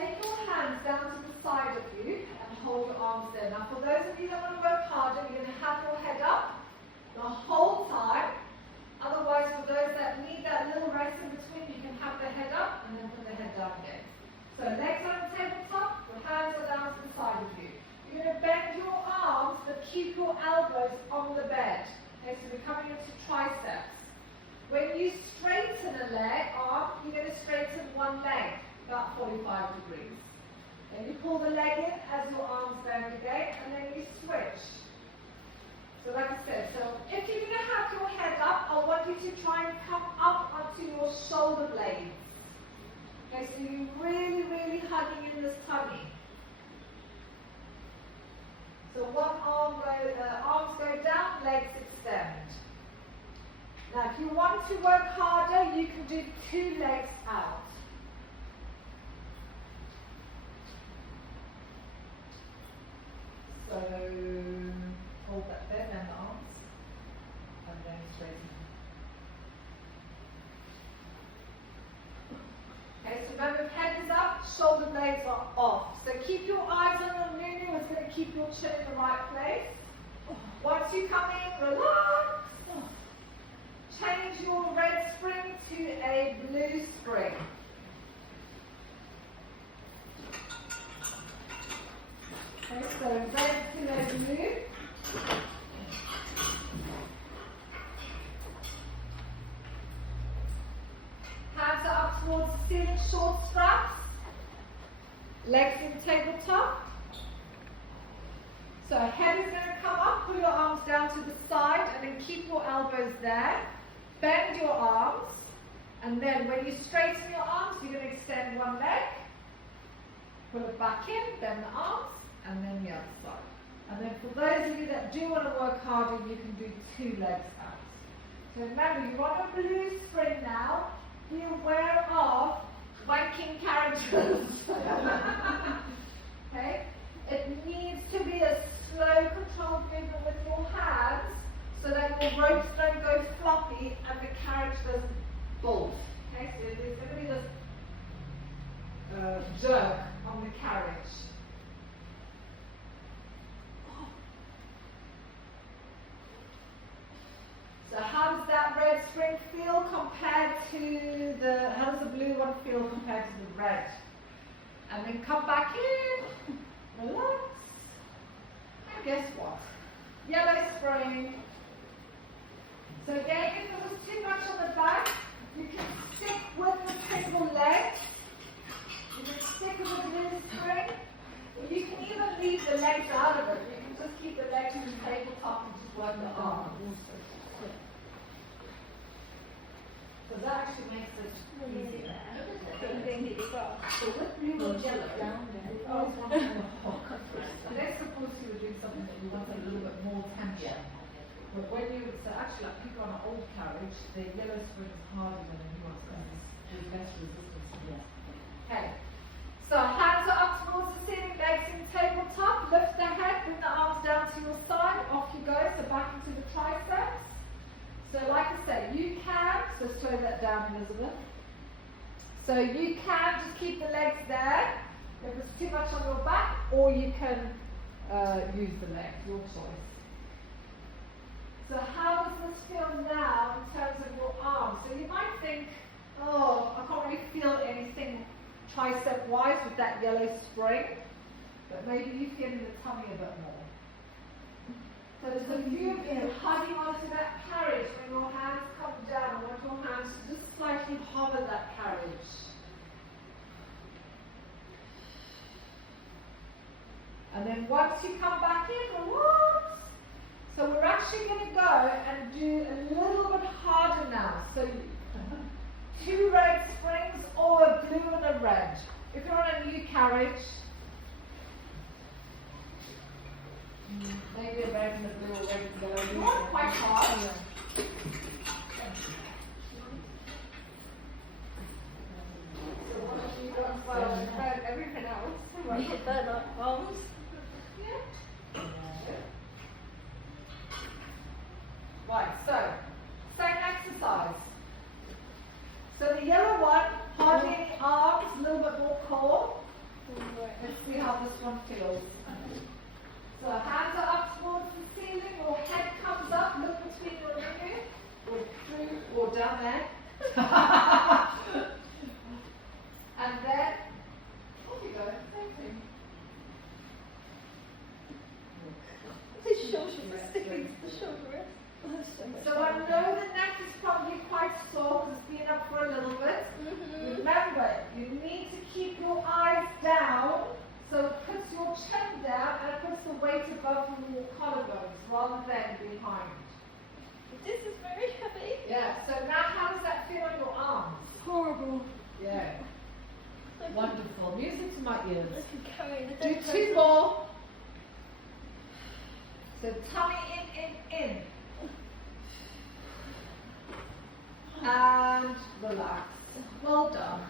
take your hands down to the side of you and hold your arms there. Now for those of you that want to work harder, you're going to have your head up the whole time. Otherwise, for those that need that little rest in between, you can have the head up and then put the head down again. So legs on the tabletop, your hands are down to the side of you. You're going to bend your arms, but keep your elbows on the bed. Okay, so we're coming into triceps. When you straighten a leg arm, you're going to straighten one leg, about 45 degrees. Then you pull the leg in as your arms bend again, and then you switch. So like I said, so if you're going to have your head up, I want you to try and come up onto your shoulder blades. Okay, so you're really, really hugging in this tummy. So one arm arms go down, legs extend. Now if you want to work harder, you can do 2 legs out. So hold that there, bend the arms, and then straighten. Okay, so remember, head is up, shoulder blades are off. So keep your eyes on your Nunu. It's going to keep your chin in the right place. Once you come in, relax. Change your red spring to a blue spring. Okay, so red to a blue. Hands are up towards the ceiling, short straps. Legs in tabletop. So head is going to come up, pull your arms down to the side, and then keep your elbows there. Bend your arms, and then when you straighten your arms, you're going to extend one leg. Pull it back in, bend the arms, and then the other side. And then for those of you that do want to work harder, you can do 2 legs out. So remember, you're on a blue spring now. Be aware of wanking carriages. Okay? It needs to be a slow, controlled movement with your hands so that your ropes don't go floppy and the carriage doesn't bolt. Okay? So there's going to be this jerk on the carriage. So how does that red spring feel compared to how does the blue one feel compared to the red? And then come back in, relax, and guess what? Yellow spring. So again, if it was too much on the back, you can stick with the single leg. You can stick with the blue spring. Or you can even leave the legs out of it. You can just keep the legs in the tabletop and just work the arm. So that actually makes it easier. So with blue or yellow, let's suppose you were doing something that you want a little bit more tension. But when you, so actually like people on an old carriage, the yellow spring is harder than the new one, so there's less resistance. Okay. So hands are up towards the ceiling, legs in tabletop, lift the head, bring the arms down to your side, off you go, so back into the triceps. So like I said, you can, so slow that down, Elizabeth. So you can just keep the legs there if it's too much on your back, or you can use the legs, your choice. So how does this feel now in terms of your arms? So you might think, oh, I can't really feel anything tricep-wise with that yellow spring, but maybe you feel in the tummy a bit more. So there's a view of you hugging onto that carriage when your hands come down. I want your hands to just slightly hover that carriage. And then once you come back in, relax. So we're actually going to go and do a little bit harder now. So 2 red springs or a blue and a red. If you're on a new carriage, maybe a red and a blue or red and yellow. You want quite hard. So what have you got? Well, you've heard everything else. We hit that arms. Yeah. Right, so same exercise. So the yellow one, hardly any arms, a little bit more core. Let's see how this one feels. So hands are up towards the ceiling, or head comes up, look between your fingers, or through, or down there. And then, off you go, floating. It's shorter breath, sticking to the short breath. So I know the neck is probably quite sore because it's been up for a little bit. Remember, you need to keep your eyes down, so it puts your chin down and it puts the weight above your collarbones rather than behind. This is very heavy. Yeah, so now how does that feel on your arms? Horrible. Yeah. Wonderful. Music to my ears. I can carry the Do dead 2 person. more. So tummy in. And relax. Well done.